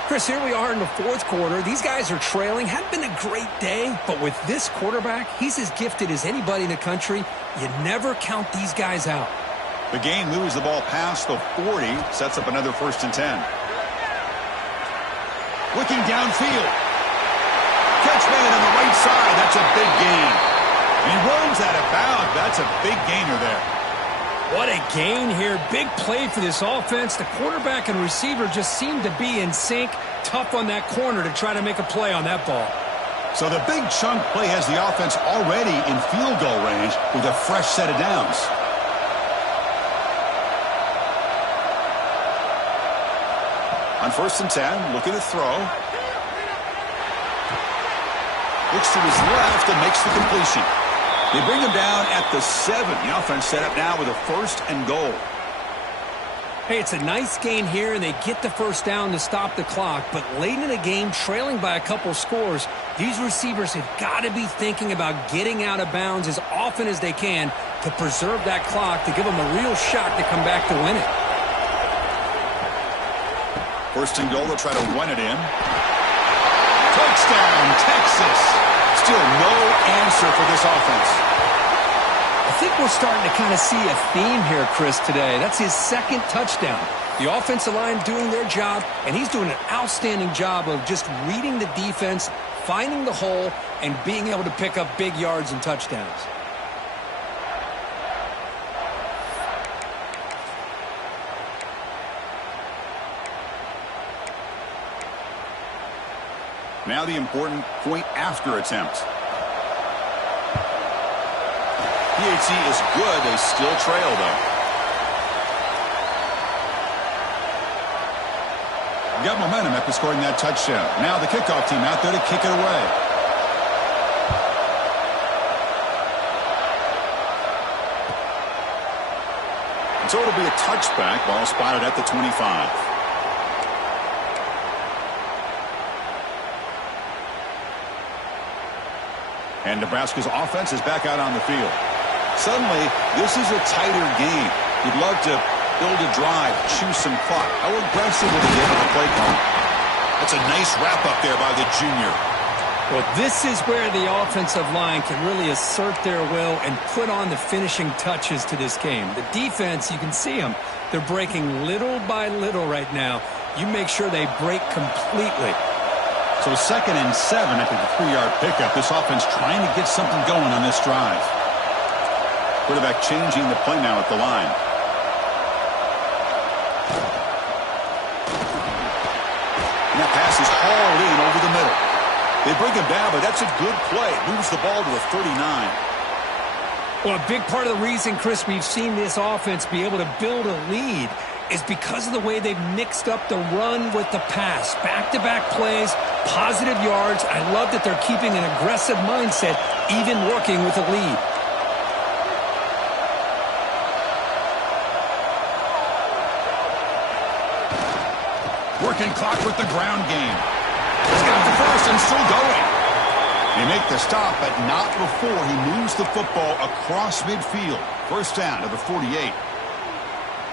Chris, here we are in the fourth quarter. These guys are trailing. Hadn't been a great day, but with this quarterback, he's as gifted as anybody in the country. You never count these guys out. The game moves the ball past the 40, sets up another 1st and 10. Looking downfield. Catch made on the right side. That's a big gain. And he runs out of bounds. That's a big gainer there. What a gain here. Big play for this offense. The quarterback and receiver just seem to be in sync. Tough on that corner to try to make a play on that ball. So the big chunk play has the offense already in field goal range with a fresh set of downs. On 1st and 10, looking to throw. Looks to his left and makes the completion. They bring him down at the 7. The offense set up now with a 1st and goal. Hey, it's a nice gain here, and they get the 1st down to stop the clock. But late in the game, trailing by a couple scores, these receivers have got to be thinking about getting out of bounds as often as they can to preserve that clock, to give them a real shot to come back to win it. 1st and goal, they'll try to run it in. Touchdown, Texas. Still no answer for this offense. I think we're starting to kind of see a theme here, Chris, today. That's his 2nd touchdown. The offensive line doing their job, and he's doing an outstanding job of just reading the defense, finding the hole, and being able to pick up big yards and touchdowns. Now the important point after attempt. PAT is good. They still trail, though. Got momentum after scoring that touchdown. Now the kickoff team out there to kick it away. And so it'll be a touchback, ball spotted at the 25. And Nebraska's offense is back out on the field. Suddenly, this is a tighter game. You'd love to build a drive, choose some clock. How aggressive will they get with the play call? That's a nice wrap-up there by the junior. Well, this is where the offensive line can really assert their will and put on the finishing touches to this game. The defense, you can see them. They're breaking little by little right now. You make sure they break completely. So 2nd and 7 after the 3-yard pickup. This offense trying to get something going on this drive. Quarterback changing the play now at the line. And that pass is hauled in over the middle. They bring him down, but that's a good play. Moves the ball to the 39. Well, a big part of the reason, Chris, we've seen this offense be able to build a lead is because of the way they've mixed up the run with the pass. Back-to-back plays, positive yards. I love that they're keeping an aggressive mindset, even working with a lead. Working clock with the ground game. He's got the 1st and still going. They make the stop, but not before he moves the football across midfield. 1st down to the 48.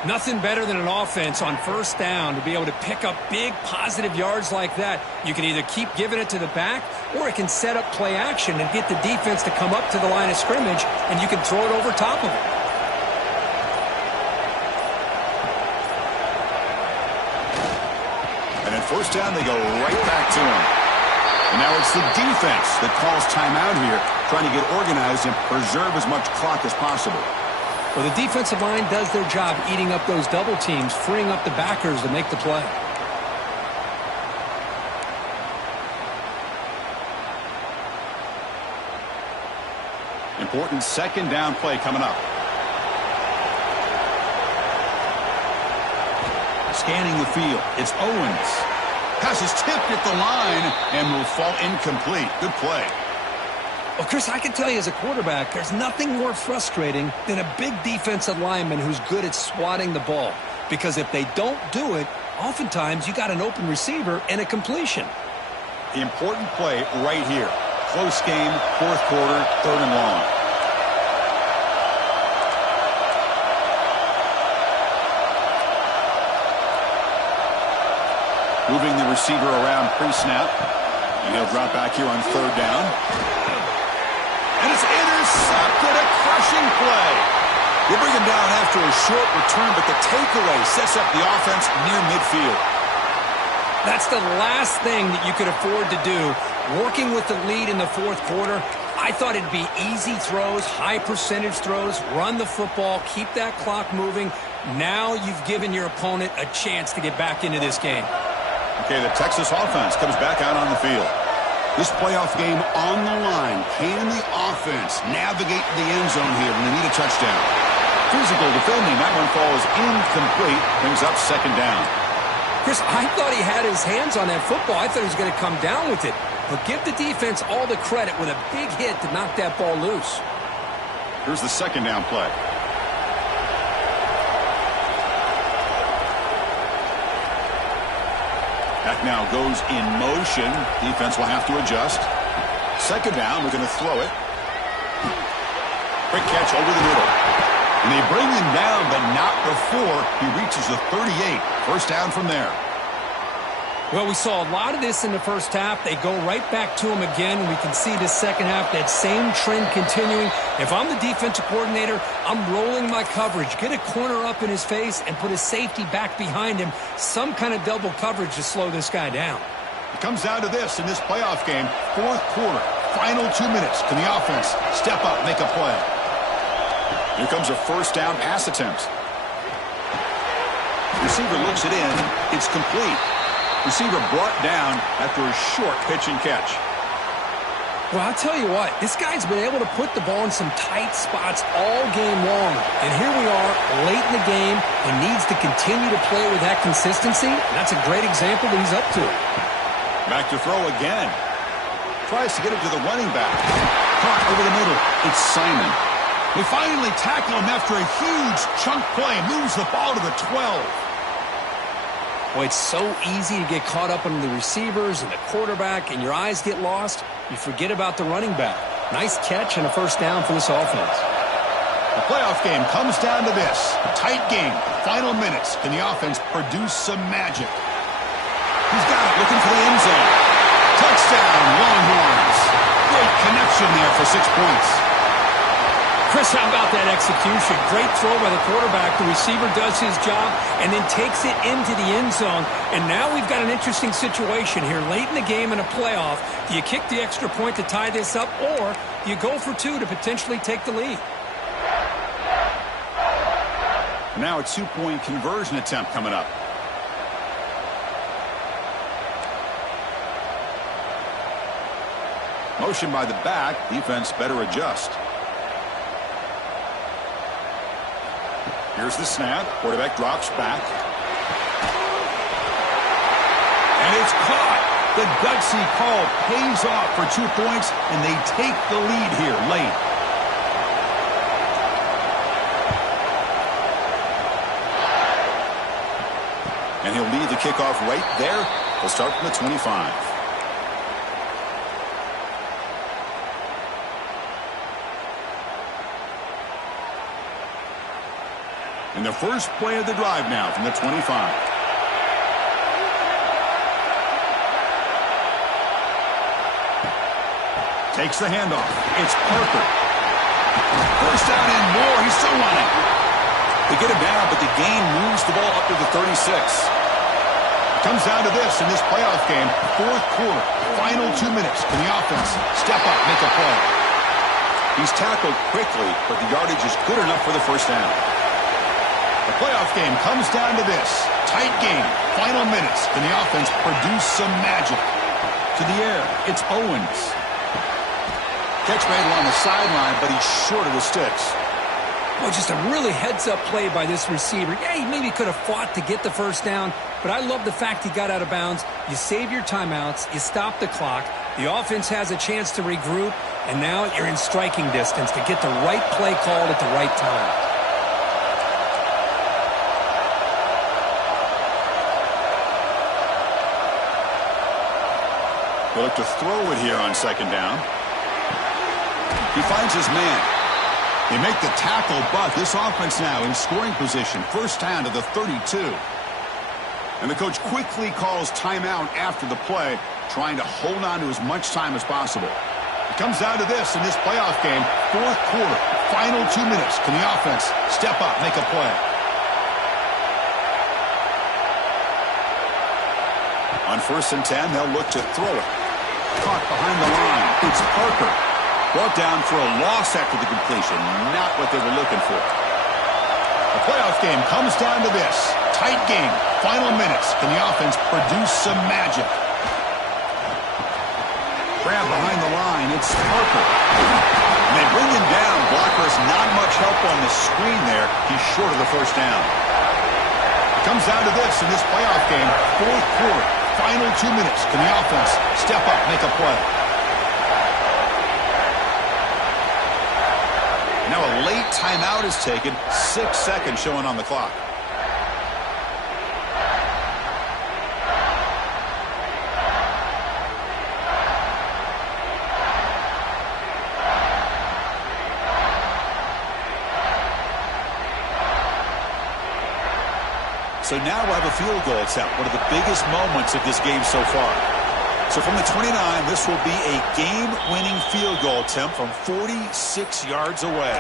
Nothing better than an offense on 1st down to be able to pick up big positive yards like that. You can either keep giving it to the back, or it can set up play action and get the defense to come up to the line of scrimmage, and you can throw it over top of it. And at 1st down, they go right back to him. And now it's the defense that calls timeout here, trying to get organized and preserve as much clock as possible. Well, the defensive line does their job eating up those double teams, freeing up the backers to make the play. important second down play coming up. Scanning the field, it's Owens. Pass is tipped at the line and will fall incomplete. Good play. Well, Chris, I can tell you as a quarterback, there's nothing more frustrating than a big defensive lineman who's good at swatting the ball. Because if they don't do it, oftentimes you got an open receiver and a completion. The important play right here. Close game, fourth quarter, 3rd and long. Moving the receiver around pre-snap. And he'll drop back here on 3rd down. And it's intercepted, a crushing play. They bring him down after a short return, but the takeaway sets up the offense near midfield. That's the last thing that you could afford to do. Working with the lead in the fourth quarter, I thought it'd be easy throws, high percentage throws, run the football, keep that clock moving. Now you've given your opponent a chance to get back into this game. Okay, the Texas offense comes back out on the field. This playoff game on the line. Can the offense navigate the end zone here when they need a touchdown? Physical defending. That one falls incomplete. Brings up 2nd down. Chris, I thought he had his hands on that football. I thought he was going to come down with it. But give the defense all the credit with a big hit to knock that ball loose. Here's the 2nd down play. That now goes in motion. Defense will have to adjust. 2nd down, we're going to throw it. Quick catch over the middle. And they bring him down, but not before he reaches the 38. 1st down from there. Well, we saw a lot of this in the first half. They go right back to him again. We can see the second half, that same trend continuing. If I'm the defensive coordinator, I'm rolling my coverage. Get a corner up in his face and put a safety back behind him. Some kind of double coverage to slow this guy down. It comes down to this in this playoff game. 4th quarter, final 2 minutes. Can the offense step up, make a play? Here comes a 1st down pass attempt. Receiver looks it in. It's complete. Receiver brought down after a short pitch and catch. Well, I'll tell you what, this guy's been able to put the ball in some tight spots all game long. And here we are, late in the game, and needs to continue to play with that consistency. That's a great example that he's up to. Back to throw again. Tries to get it to the running back. Caught over the middle. It's Simon. They finally tackle him after a huge chunk play. Moves the ball to the 12. Well, it's so easy to get caught up on the receivers and the quarterback, and your eyes get lost. You forget about the running back. Nice catch and a 1st down for this offense. The playoff game comes down to this. Tight game. Final minutes. Can the offense produce some magic? He's got it. Looking for the end zone. Touchdown, Longhorns. Great connection there for 6 points. Chris, how about that execution? Great throw by the quarterback. The receiver does his job and then takes it into the end zone. And now we've got an interesting situation here. Late in the game in a playoff, do you kick the extra point to tie this up, or do you go for 2 to potentially take the lead? Now a 2-point conversion attempt coming up. Motion by the back. Defense better adjust. Here's the snap. Quarterback drops back. And it's caught. The gutsy call pays off for 2 points, and they take the lead here late. And he'll lead the kickoff right there. They'll start from the 25. And the first play of the drive now from the 25. Takes the handoff. It's Parker. 1st down and more. He's still running. They get him down, but the gain moves the ball up to the 36. It comes down to this in this playoff game. 4th quarter, final 2 minutes. Can the offense step up, make a play? He's tackled quickly, but the yardage is good enough for the 1st down. The playoff game comes down to this. Tight game. Final minutes. Can the offense produce some magic? To the air. It's Owens. Catch made along the sideline, but he's short of the sticks. Well, just a really heads-up play by this receiver. Yeah, he maybe could have fought to get the first down, but I love the fact he got out of bounds. You save your timeouts, you stop the clock, the offense has a chance to regroup, and now you're in striking distance to get the right play called at the right time. He'll look to throw it here on second down. He finds his man. They make the tackle, but this offense now in scoring position. First down to the 32. And the coach quickly calls timeout after the play, trying to hold on to as much time as possible. It comes down to this in this playoff game. Fourth quarter, final 2 minutes. Can the offense step up, make a play? On 1st and 10, they'll look to throw it. Caught behind the line. It's Parker. Brought down for a loss after the completion. Not what they were looking for. The playoff game comes down to this. Tight game. Final minutes. Can the offense produce some magic? Grab behind the line. It's Parker. And they bring him down. Blocker's not much help on the screen there. He's short of the first down. It comes down to this in this playoff game. Fourth quarter. Final 2 minutes. Can the offense step up, make a play? Now a late timeout is taken. 6 seconds showing on the clock. So now we'll have a field goal attempt, one of the biggest moments of this game so far. So from the 29, this will be a game-winning field goal attempt from 46 yards away.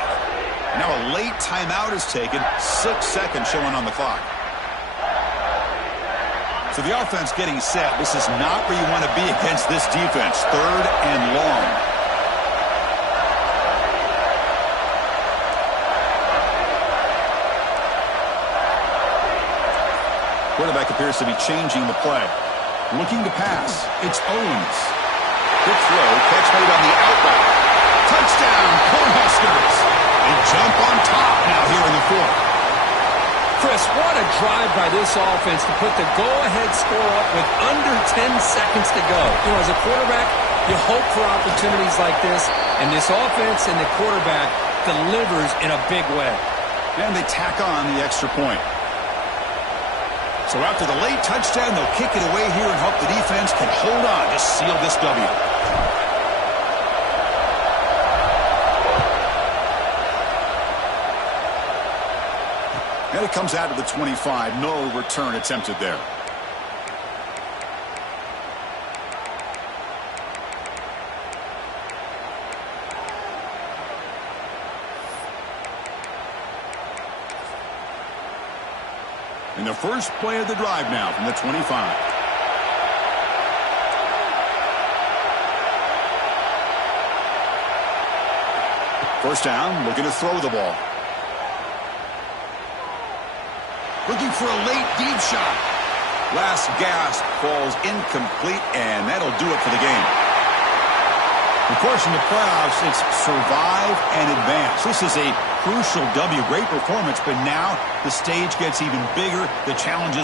Now a late timeout is taken, 6 seconds showing on the clock. So the offense getting set. This is not where you want to be against this defense. 3rd and long. Quarterback appears to be changing the play. Looking to pass. It's Owens. Good throw. Catch made on the outright. Touchdown, Cornhuskers. They jump on top now here in the 4th. Chris, what a drive by this offense to put the go-ahead score up with under 10 seconds to go. You know, as a quarterback, you hope for opportunities like this, and this offense and the quarterback delivers in a big way. And they tack on the extra point. So after the late touchdown, they'll kick it away here and hope the defense can hold on to seal this W. And it comes out to the 25. No return attempted there. And the first play of the drive now from the 25. First down, looking to throw the ball. Looking for a late deep shot. Last gasp falls incomplete, and that'll do it for the game. Of course, in the playoffs, it's survive and advance. This is a crucial W. Great performance, but now the stage gets even bigger. The challenges